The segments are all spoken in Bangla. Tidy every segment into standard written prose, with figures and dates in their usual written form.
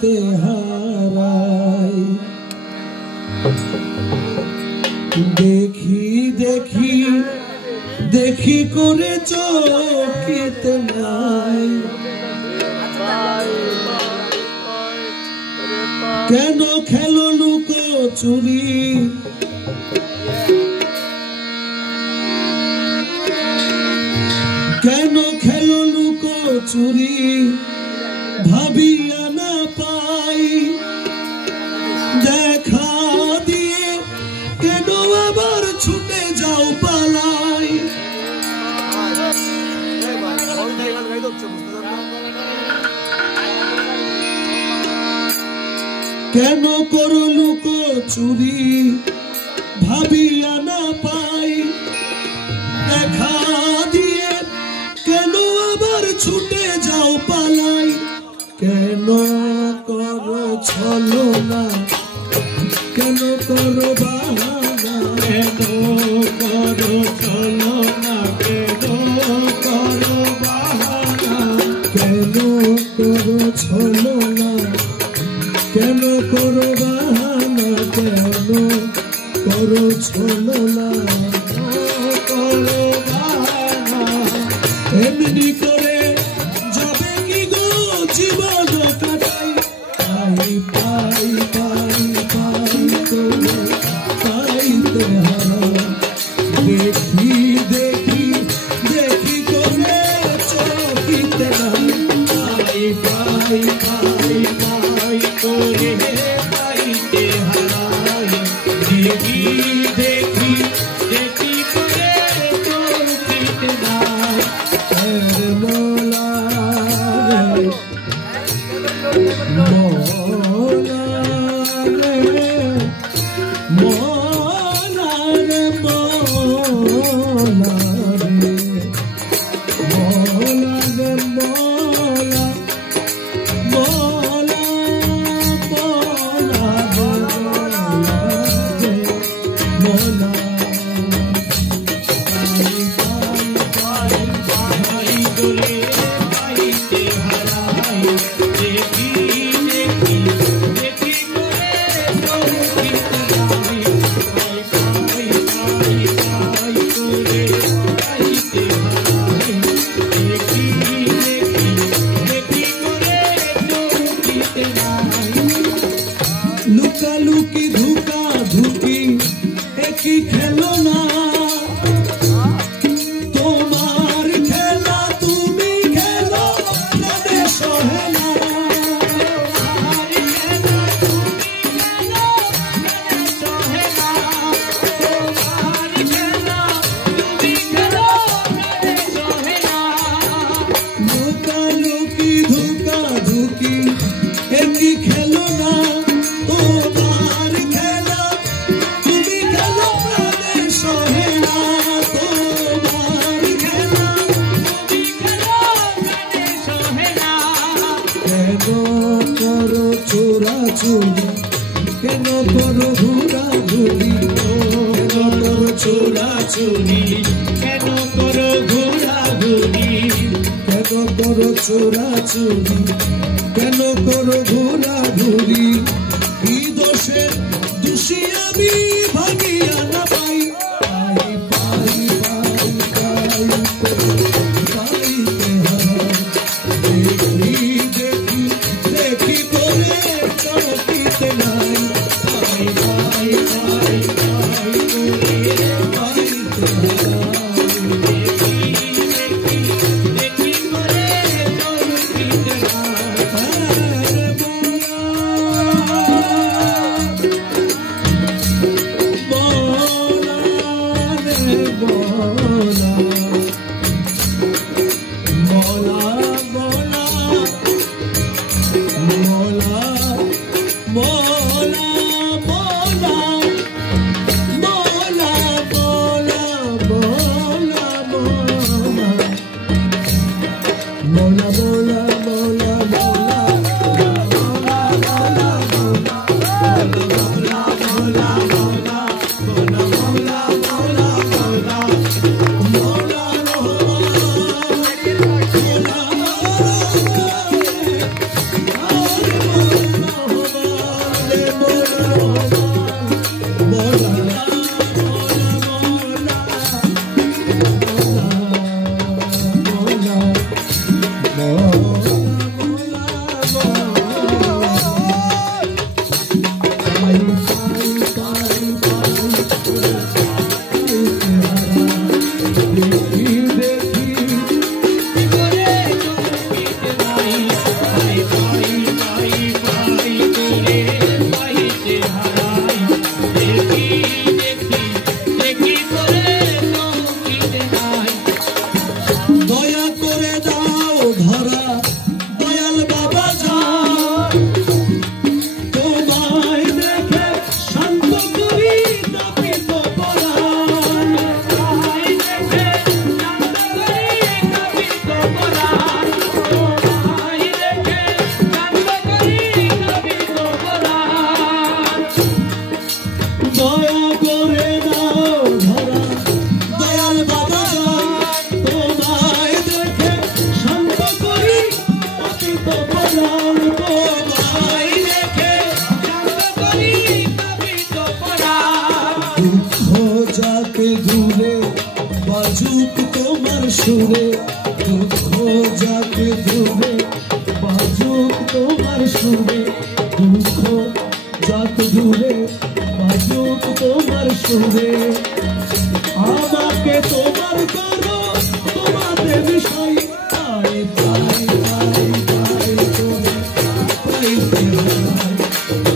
পাইতে হারাই। দেখি দেখি দেখি করে চোখেতে নাই, কেন খেলো লুকো চুরি, কেন খেলো লুকো চুরি, ভাবিয়া না পাই দেখা দিয়ে কেন আবার ছুটে যাও পালাই। কেন করো লুকো চুরি, ভাবিয়া না পাই দেখা দিয়ে কেন আবার ছুটে যাও পালাই। কেন করো ছলনা, কেন করো বাহানা, কেন করো ছলনা, কেন করো বাহানা, কেন করো ছলনা, কেন করো বাহানা, কেন করো ছলনা, করো বাহানা। এমনি করে যাবে কি গো জীবন কাটাই, পাই পাই পাই পাই করে পাইতে হারাই। দেখি দেখি দেখি করে চোখিতে নাই, পাই পাই পাই পাই করে পাইতে হারাই। দেখি দেখি দেখি করে চোখিতে নাই, মোলা মোলা রে মোলা রে মোলা রে মোলা রে মোলা মোলা মোলা রে মোলা। লুকালুকি ধুকা ধুকি একই খেলো না, তোমার খেলা তুমি খেলো প্রাণে সহে না। লুকালুকি ধুকা ধুকি একই খেলো না, তোমার খেলা তুমি খেলো প্রাণে সহে না, তোমার খেলা তুমি খেলো প্রাণে সহে না। কেন করো চোরাচুরি, কেন করো ঘোরাঘুরি, কেন করো চোরাচুরি, কেন করো ঘোরাঘুরি, কেন করো চোরাচুরি, কেন করো ঘোরাঘুরি। কি দোষে দোষী আমি ভাগিয়া না পাই, পাই পাই পাই পাই পাইতে হারাই। দেখি দেখি দেখি করে চোখিতে নাই, পাই পাই পাই পাই করে পাইতে হারাই। মোলা মোলা মোলা সুরে দুঃখ যাকে দূরে বাজুক তোমার সুরে দুঃখ যাকে দূরে বাজুক তোমার সুরে আমাকে তোমার করো তোমাদের বিষয় পাই পাই পাই পাই তুমি পাইতে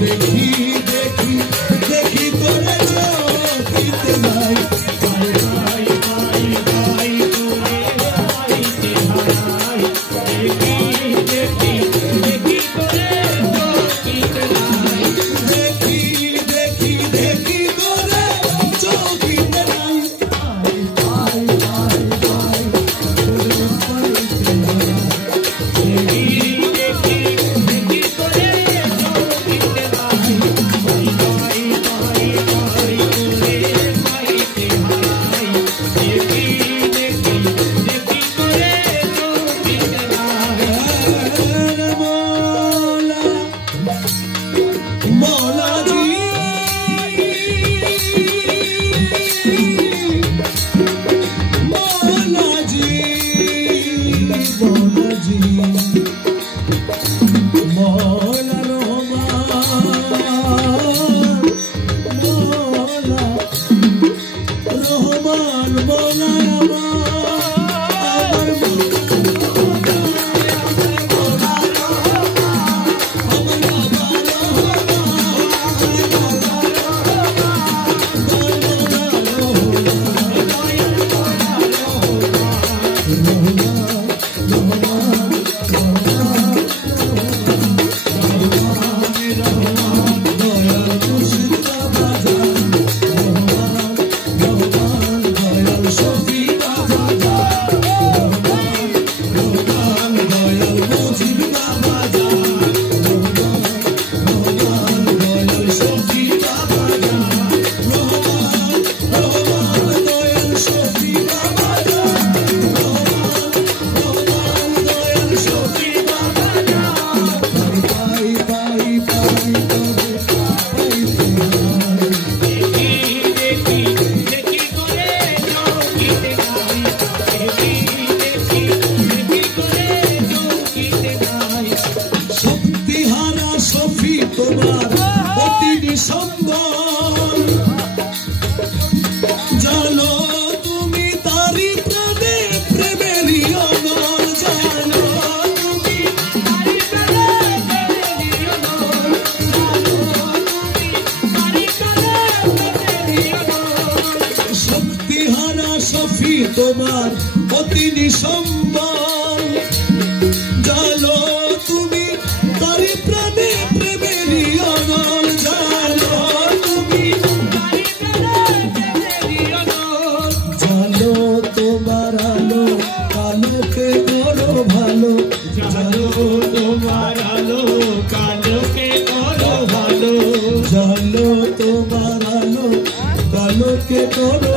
দেখি দেখি দেখি করে চোখিতে নাই জানো তুমি তারি প্রাণে প্রেমেরই অনল জানো তুমি তারি প্রাণে প্রেমেরই অনল জানো তুমি তারি প্রাণে প্রেমেরই অনল শক্তিহারা সফি তোমার অতি নিসম্বল জানো তুমি তারি প্রাণে প্রেমেরই অনল জানো তুমি তারি প্রাণে জানো তোমার আলো কালোকে করো ভালো জানো তোমার আলো কালোকে করো ভালো জানো তোমার আলো কালোকে করো